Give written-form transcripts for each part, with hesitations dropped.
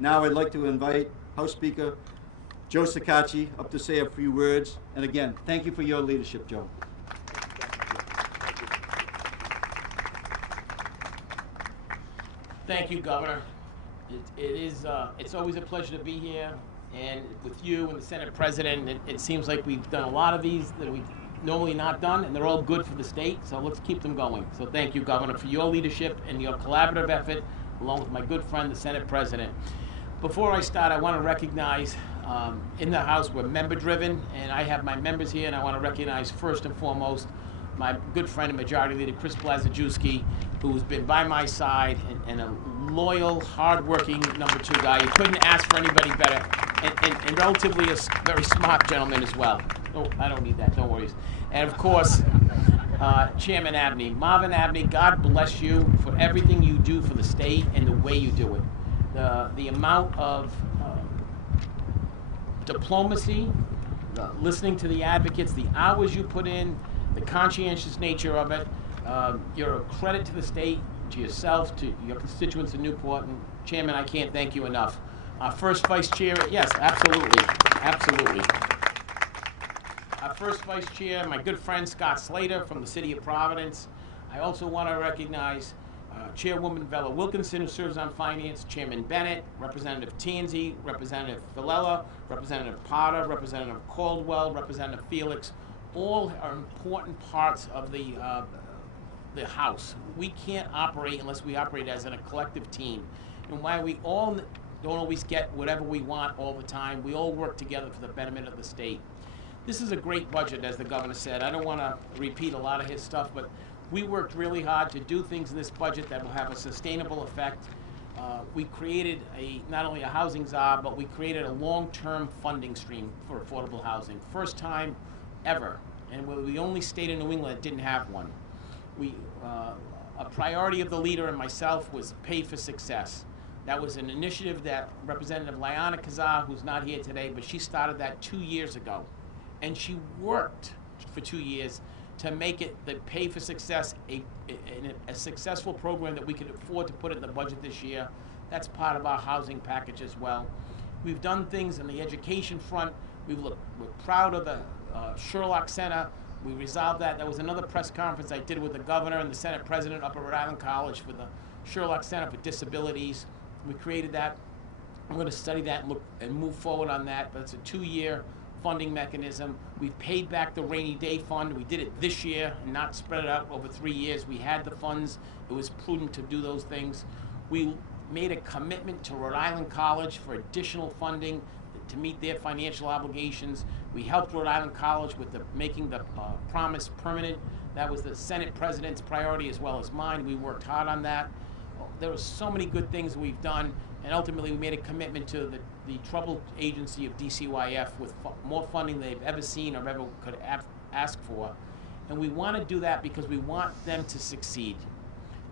Now I'd like to invite House Speaker Joe Sacacci up to say a few words. And again, thank you for your leadership, Joe. Thank you, Governor. It's always a pleasure to be here, and with you and the Senate President, it seems like we've done a lot of these that we've normally not done, and they're all good for the state, so let's keep them going. So thank you, Governor, for your leadership and your collaborative effort, along with my good friend, the Senate President. Before I start, I want to recognize, in the House, we're member-driven, and I have my members here, and I want to recognize first and foremost my good friend and Majority Leader Chris Blazajewski, who's been by my side and a loyal, hard-working number 2 guy. You couldn't ask for anybody better, and relatively a very smart gentleman as well. Oh, I don't need that, don't worry. And of course, Chairman Abney. Marvin Abney, God bless you for everything you do for the state and the way you do it. The amount of diplomacy, listening to the advocates, the hours you put in, the conscientious nature of it. You're a credit to the state, to yourself, to your constituents in Newport, and Chairman, I can't thank you enough. Our first Vice Chair, yes, absolutely, absolutely. Our first Vice Chair, my good friend Scott Slater from the City of Providence. I also want to recognize Chairwoman Vella Wilkinson, who serves on Finance, Chairman Bennett, Representative Tanzi, Representative Villela, Representative Potter, Representative Caldwell, Representative Felix. All are important parts of the House. We can't operate unless we operate as a collective team. And while we all don't always get whatever we want all the time, we all work together for the betterment of the state. This is a great budget, as the governor said. I don't want to repeat a lot of his stuff, but we worked really hard to do things in this budget that will have a sustainable effect. We created not only a housing czar, but we created a long-term funding stream for affordable housing. First time ever, and we're the only state in New England that didn't have one. A priority of the leader and myself was Pay for Success. That was an initiative that Representative Liana Kazar, who's not here today, but she started that 2 years ago. And she worked for 2 years to make it, the Pay for Success, a successful program that we could afford to put in the budget this year. That's part of our housing package as well. We've done things on the education front. We're proud of the Sherlock Center. We resolved that. That was another press conference I did with the governor and the Senate President up at Rhode Island College for the Sherlock Center for Disabilities. We created that. I'm going to study that and look and move forward on that, but it's a 2-year funding mechanism. We've paid back the rainy day fund. We did it this year and not spread it out over 3 years. We had the funds. It was prudent to do those things. We made a commitment to Rhode Island College for additional funding to meet their financial obligations. We helped Rhode Island College with making the promise permanent. That was the Senate President's priority as well as mine. We worked hard on that. There were so many good things we've done, and ultimately we made a commitment to the troubled agency of DCYF with more funding than they've ever seen or ever could ask for. And we want to do that because we want them to succeed.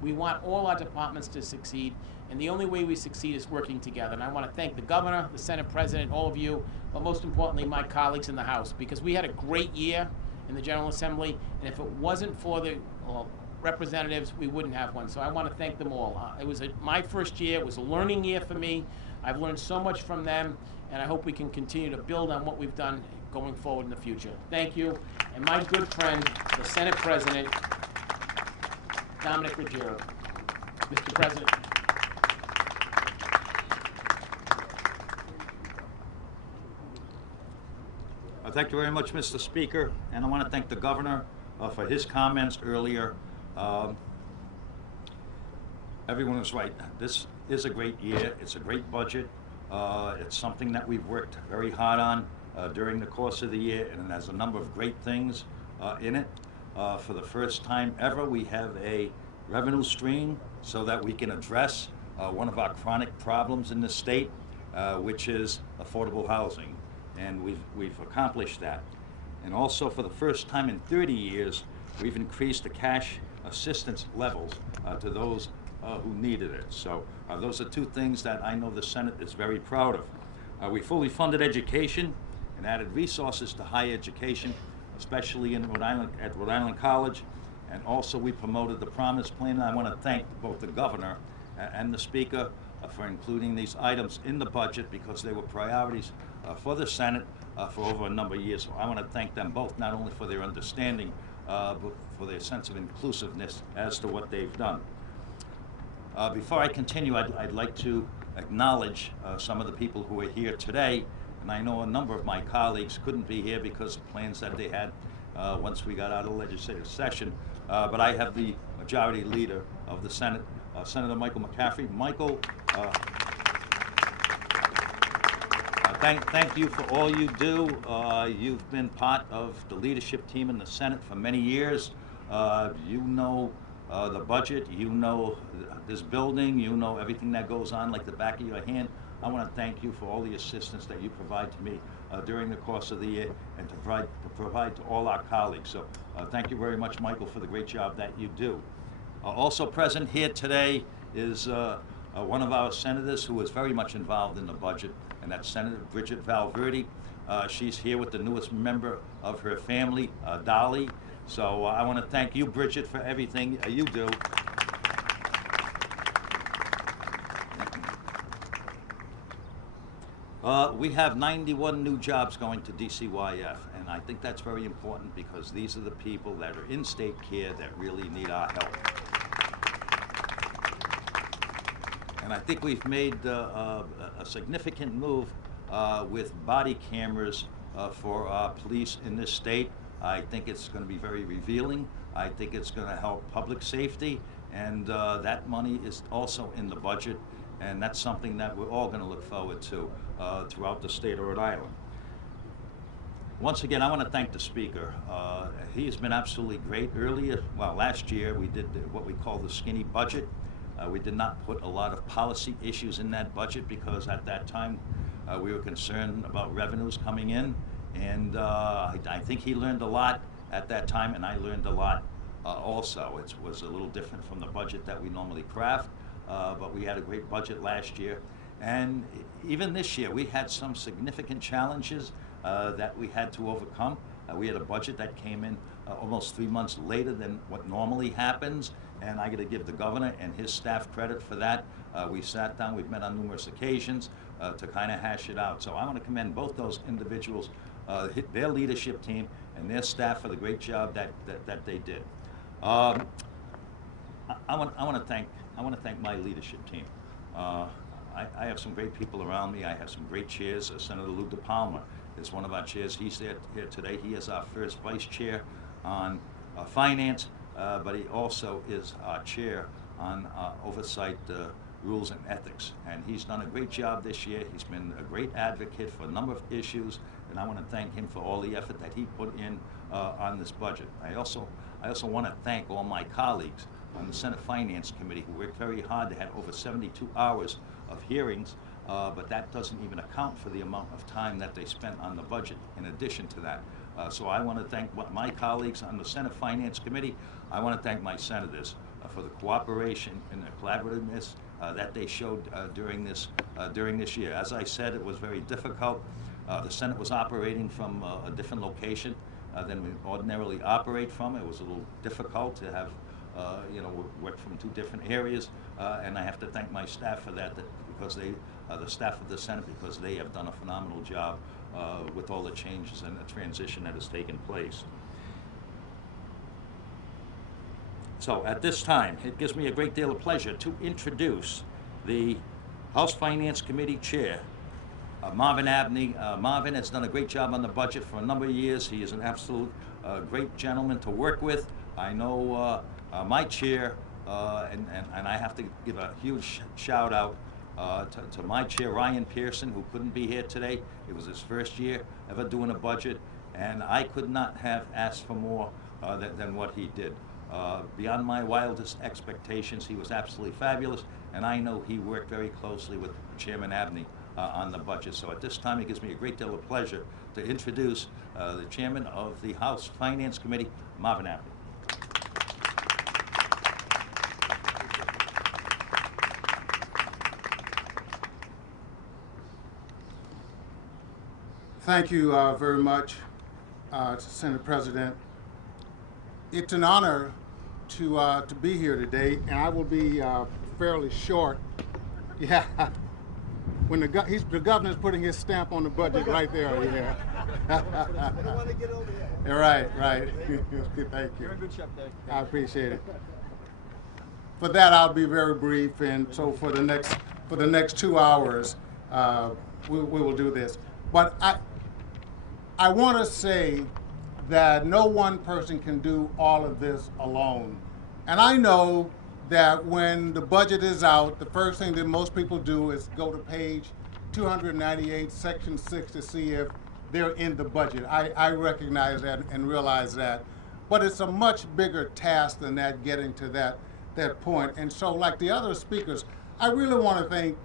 We want all our departments to succeed, and the only way we succeed is working together. And I want to thank the governor, the Senate President, all of you, but most importantly, my colleagues in the House, because we had a great year in the General Assembly, and if it wasn't for the representatives, we wouldn't have one. So I want to thank them all. It was my first year. It was a learning year for me. I've learned so much from them, and I hope we can continue to build on what we've done going forward in the future. Thank you. And my good friend, the Senate President, Dominic Ruggiero. Mr. President. Thank you very much, Mr. Speaker, and I want to thank the governor for his comments earlier. Everyone is right. This is a great year. It's a great budget. It's something that we've worked very hard on during the course of the year, and it has a number of great things in it. For the first time ever, we have a revenue stream so that we can address one of our chronic problems in the state, which is affordable housing. And we've accomplished that. And also, for the first time in 30 years, we've increased the cash assistance levels to those who needed it. So those are two things that I know the Senate is very proud of. We fully funded education and added resources to higher education, especially in Rhode Island, at Rhode Island College. And also we promoted the Promise Plan. And I want to thank both the governor and the Speaker for including these items in the budget because they were priorities for the Senate for over a number of years. So I want to thank them both, not only for their understanding, but for their sense of inclusiveness as to what they've done. Before I continue, I'd like to acknowledge some of the people who are here today, and I know a number of my colleagues couldn't be here because of plans that they had once we got out of legislative session, but I have the majority leader of the Senate, Senator Michael McCaffrey. Michael, thank you for all you do. You've been part of the leadership team in the Senate for many years. You know the budget, you know this building, you know everything that goes on like the back of your hand. I want to thank you for all the assistance that you provide to me during the course of the year and to provide to all our colleagues. So thank you very much, Michael, for the great job that you do. Also present here today is one of our senators who is very much involved in the budget, and that's Senator Bridget Valverde. She's here with the newest member of her family, Dolly. So I want to thank you, Bridget, for everything you do. We have 91 new jobs going to DCYF, and I think that's very important because these are the people that are in state care that really need our help. And I think we've made a significant move with body cameras for our police in this state. I think it's going to be very revealing. I think it's going to help public safety, and that money is also in the budget, and that's something that we're all going to look forward to throughout the state of Rhode Island. Once again, I want to thank the Speaker. He has been absolutely great. Last year we did what we call the skinny budget. We did not put a lot of policy issues in that budget because at that time we were concerned about revenues coming in. And I think he learned a lot at that time, and I learned a lot also. It was a little different from the budget that we normally craft, but we had a great budget last year. And even this year, we had some significant challenges that we had to overcome. We had a budget that came in almost 3 months later than what normally happens, and I got to give the governor and his staff credit for that. We sat down, we've met on numerous occasions to kind of hash it out. So I want to commend both those individuals, their leadership team and their staff for the great job that they did. I want to thank my leadership team. I have some great people around me. I have some great chairs. Senator Lou DePalma is one of our chairs. He's here today. He is our first vice chair on finance, but he also is our chair on oversight, rules and ethics. And he's done a great job this year. He's been a great advocate for a number of issues, and I want to thank him for all the effort that he put in on this budget. I also want to thank all my colleagues on the Senate Finance Committee who worked very hard. They had over 72 hours of hearings, but that doesn't even account for the amount of time that they spent on the budget in addition to that. So I want to thank my colleagues on the Senate Finance Committee. I want to thank my senators for the cooperation and the collaborativeness that they showed during this year. As I said, it was very difficult. The Senate was operating from a different location than we ordinarily operate from. It was a little difficult to have work from two different areas, and I have to thank my staff for that, because the staff of the Senate, because they have done a phenomenal job with all the changes and the transition that has taken place. So at this time, it gives me a great deal of pleasure to introduce the House Finance Committee Chair, Marvin Abney. Marvin has done a great job on the budget for a number of years. He is an absolute great gentleman to work with. I know my chair, and I have to give a huge shout out to my chair, Ryan Pearson, who couldn't be here today. It was his first year ever doing a budget, and I could not have asked for more than what he did. Beyond my wildest expectations, he was absolutely fabulous, and I know he worked very closely with Chairman Abney on the budget. So at this time, it gives me a great deal of pleasure to introduce the Chairman of the House Finance Committee, Marvin Abney. Thank you very much, Senate President. It's an honor to be here today, and I will be fairly short Yeah. When the governor's putting his stamp on the budget right there, yeah. We don't want to get over there. Right. Thank you. You're in good shape, Dave. I appreciate it. For that, I'll be very brief, and so for the next 2 hours, we will do this. But I want to say that no one person can do all of this alone. And I know that when the budget is out, the first thing that most people do is go to page 298, section 6 to see if they're in the budget. I recognize that and realize that. But it's a much bigger task than that, getting to that point. And so, like the other speakers, I really want to thank,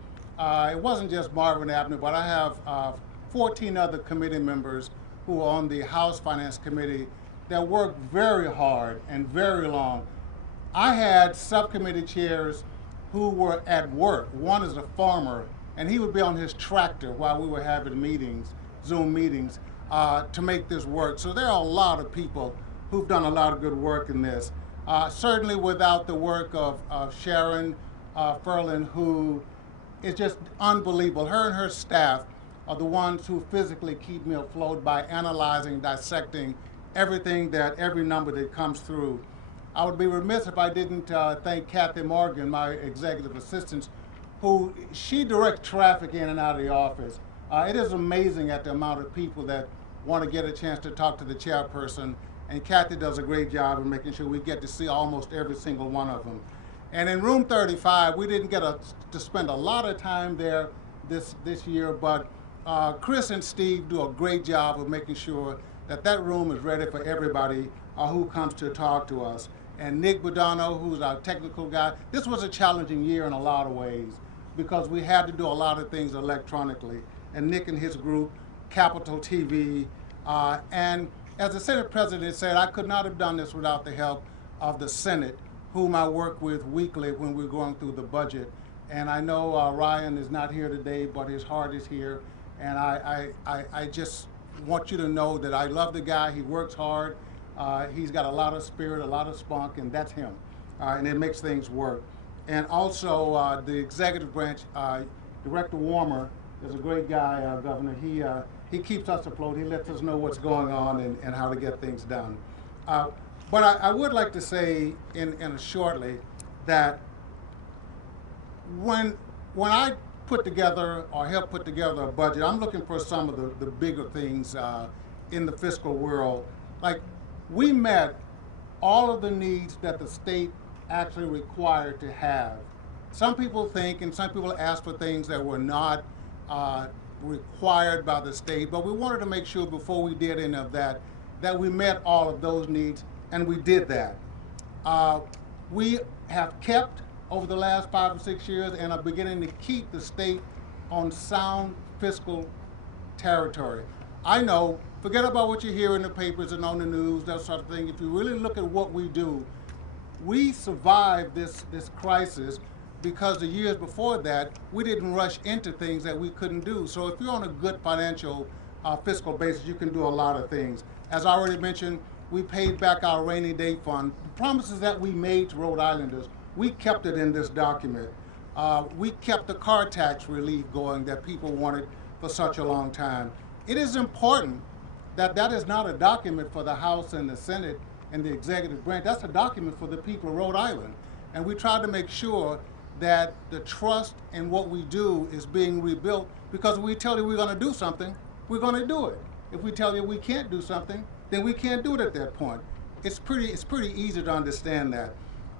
it wasn't just Marvin Abner, but I have 14 other committee members who are on the House Finance Committee that worked very hard and very long. I had subcommittee chairs who were at work. One is a farmer, and he would be on his tractor while we were having meetings, Zoom meetings, to make this work. So there are a lot of people who've done a lot of good work in this. Certainly without the work of Sharon Ferlin, who is just unbelievable. Her and her staff are the ones who physically keep me afloat by analyzing, dissecting every number that comes through. I would be remiss if I didn't thank Kathy Morgan, my executive assistant, who she directs traffic in and out of the office. It is amazing at the amount of people that want to get a chance to talk to the chairperson, and Kathy does a great job in making sure we get to see almost every single one of them. And in room 35, we didn't get to spend a lot of time there this year, but Chris and Steve do a great job of making sure that room is ready for everybody who comes to talk to us. And Nick Bodano, who's our technical guy. This was a challenging year in a lot of ways because we had to do a lot of things electronically. And Nick and his group, Capitol TV, and as the Senate President said, I could not have done this without the help of the Senate, whom I work with weekly when we're going through the budget. And I know Ryan is not here today, but his heart is here. And I just want you to know that I love the guy. He works hard. He's got a lot of spirit, a lot of spunk, and that's him. And it makes things work. And also the executive branch, Director Warmer is a great guy, Governor. He keeps us afloat. He lets us know what's going on and how to get things done. But I would like to say shortly that when I put together or help put together a budget, I'm looking for some of the bigger things in the fiscal world. Like, we met all of the needs that the state actually required to have. Some people think and some people ask for things that were not required by the state, but we wanted to make sure before we did any of that we met all of those needs, and we did that. We have kept over the last 5 or 6 years and are beginning to keep the state on sound fiscal territory. I know, forget about what you hear in the papers and on the news, that sort of thing. If you really look at what we do, we survived this crisis because the years before that, we didn't rush into things that we couldn't do. So if you're on a good financial fiscal basis, you can do a lot of things. As I already mentioned, we paid back our rainy day fund. The promises that we made to Rhode Islanders, we kept it in this document. We kept the car tax relief going that people wanted for such a long time. It is important that is not a document for the House and the Senate and the executive branch. That's a document for the people of Rhode Island. And we try to make sure that the trust in what we do is being rebuilt, because if we tell you we're going to do something, we're going to do it. If we tell you we can't do something, then we can't do it at that point. It's pretty easy to understand that.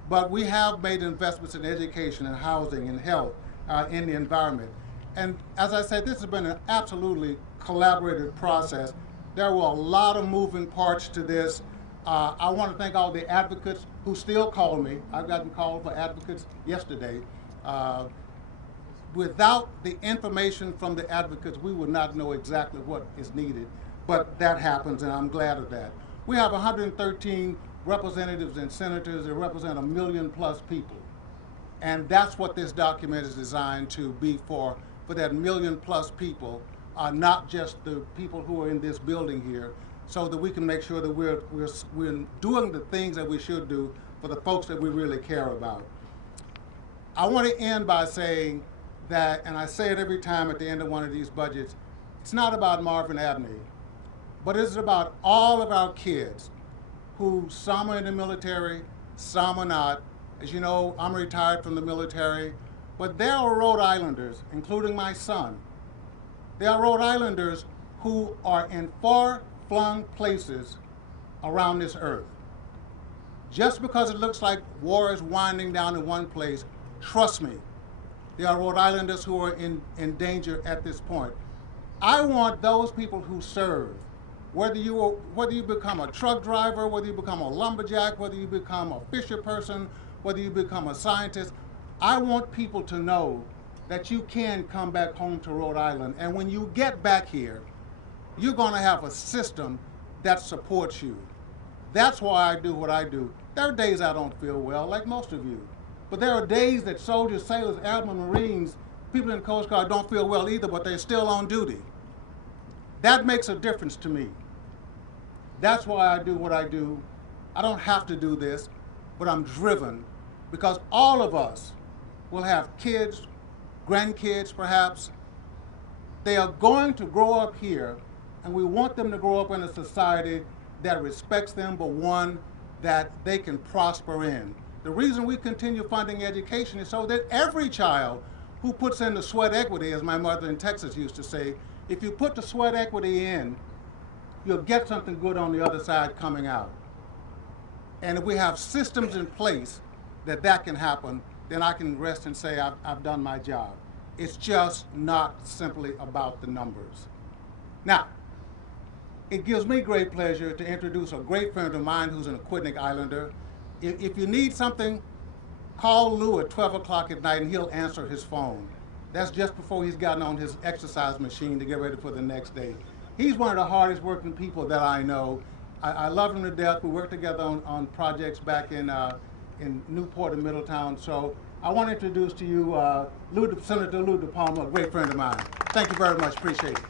But we have made investments in education and housing and health, in the environment. And as I said, this has been an absolutely collaborative process. There were a lot of moving parts to this. I want to thank all the advocates who still call me. I've gotten called for advocates yesterday. Without the information from the advocates, we would not know exactly what is needed. But that happens, and I'm glad of that. We have 113 representatives and senators that represent 1 million+ people. And that's what this document is designed to be for that 1 million+ people, not just the people who are in this building here, so that we can make sure that we're doing the things that we should do for the folks that we really care about. I want to end by saying that, and I say it every time at the end of one of these budgets, it's not about Marvin Abney, but it's about all of our kids who some are in the military, some are not. As you know, I'm retired from the military, but there are Rhode Islanders, including my son. There are Rhode Islanders who are in far-flung places around this earth. Just because it looks like war is winding down in one place, trust me, there are Rhode Islanders who are in danger at this point. I want those people who serve, whether you become a truck driver, whether you become a lumberjack, whether you become a fisher person, whether you become a scientist, I want people to know that you can come back home to Rhode Island. And when you get back here, you're going to have a system that supports you. That's why I do what I do. There are days I don't feel well, like most of you. But there are days that soldiers, sailors, airmen, Marines, people in the Coast Guard don't feel well either, but they're still on duty. That makes a difference to me. That's why I do what I do. I don't have to do this, but I'm driven because all of us will have kids, grandkids perhaps. They are going to grow up here, and we want them to grow up in a society that respects them, but one that they can prosper in. The reason we continue funding education is so that every child who puts in the sweat equity, as my mother in Texas used to say, if you put the sweat equity in, you'll get something good on the other side coming out. And if we have systems in place that can happen, then I can rest and say I've done my job. It's just not simply about the numbers. Now, it gives me great pleasure to introduce a great friend of mine who's an Aquidneck Islander. If you need something, call Lou at 12 o'clock at night and he'll answer his phone. That's just before he's gotten on his exercise machine to get ready for the next day. He's one of the hardest working people that I know. I love him to death. We work together on projects back in Newport and Middletown. So I want to introduce to you Senator Lou DePalma, a great friend of mine. Thank you very much. Appreciate it.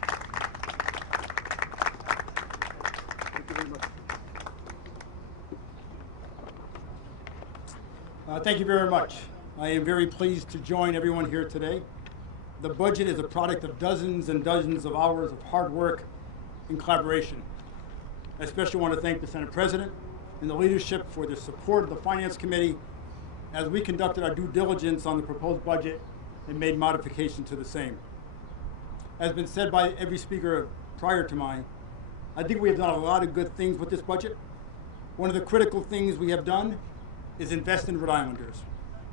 Thank you very much. I am very pleased to join everyone here today. The budget is a product of dozens and dozens of hours of hard work and collaboration. I especially want to thank the Senate President and the leadership for their support of the Finance Committee as we conducted our due diligence on the proposed budget and made modifications to the same. As been said by every speaker prior to mine, I think we have done a lot of good things with this budget. One of the critical things we have done is invest in Rhode Islanders.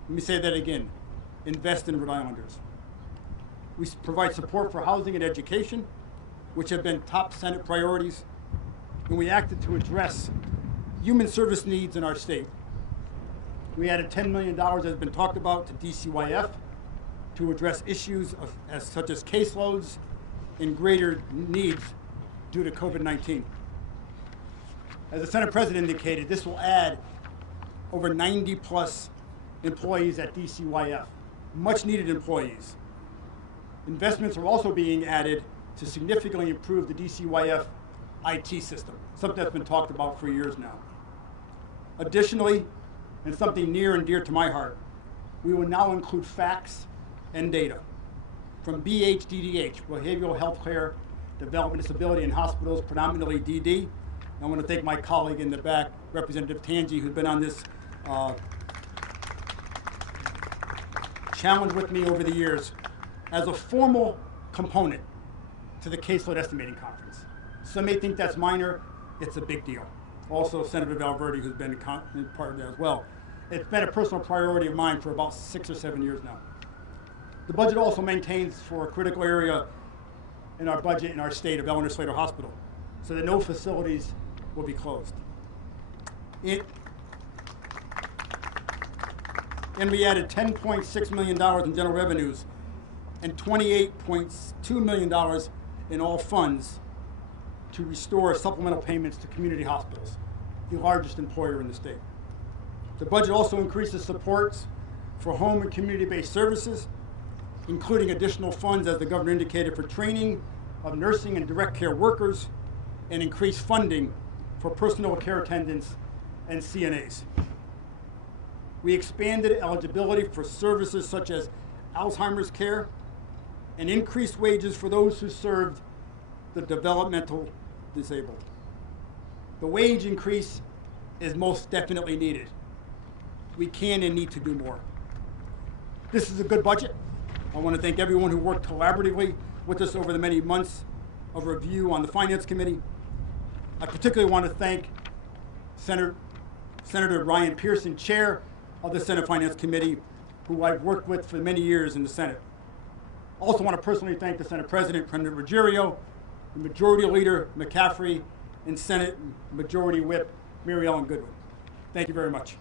Let me say that again, invest in Rhode Islanders. We provide support for housing and education, which have been top Senate priorities, and we acted to address human service needs in our state. We added $10 million, as has been talked about, to DCYF to address issues such as caseloads and greater needs due to COVID-19. As the Senate President indicated, this will add over 90 plus employees at DCYF, much needed employees. Investments are also being added to significantly improve the DCYF IT system, something that's been talked about for years now. Additionally, and something near and dear to my heart, we will now include facts and data from BHDDH, Behavioral Health Care Development Disability in Hospitals, predominantly DD. I want to thank my colleague in the back, Representative Tangi, who's been on this challenge with me over the years as a formal component to the caseload estimating conference. Some may think that's minor, it's a big deal. Also, Senator Valverde, who's been part of that as well. It's been a personal priority of mine for about 6 or 7 years now. The budget also maintains for a critical area in our budget in our state of Eleanor Slater Hospital, so that no facilities will be closed. And we added $10.6 million in general revenues and $28.2 million in all funds to restore supplemental payments to community hospitals, the largest employer in the state. The budget also increases supports for home and community-based services, including additional funds, as the governor indicated, for training of nursing and direct care workers, and increased funding for personal care attendants and CNAs. We expanded eligibility for services such as Alzheimer's care and increased wages for those who served the developmental disabled. The wage increase is most definitely needed. We can and need to do more. This is a good budget. I want to thank everyone who worked collaboratively with us over the many months of review on the Finance Committee. I particularly want to thank Senator Ryan Pearson, Chair of the Senate Finance Committee, who I've worked with for many years in the Senate. Also want to personally thank the Senate President, President Ruggiero, the Majority Leader McCaffrey, and Senate Majority Whip Mary Ellen Goodwin. Thank you very much.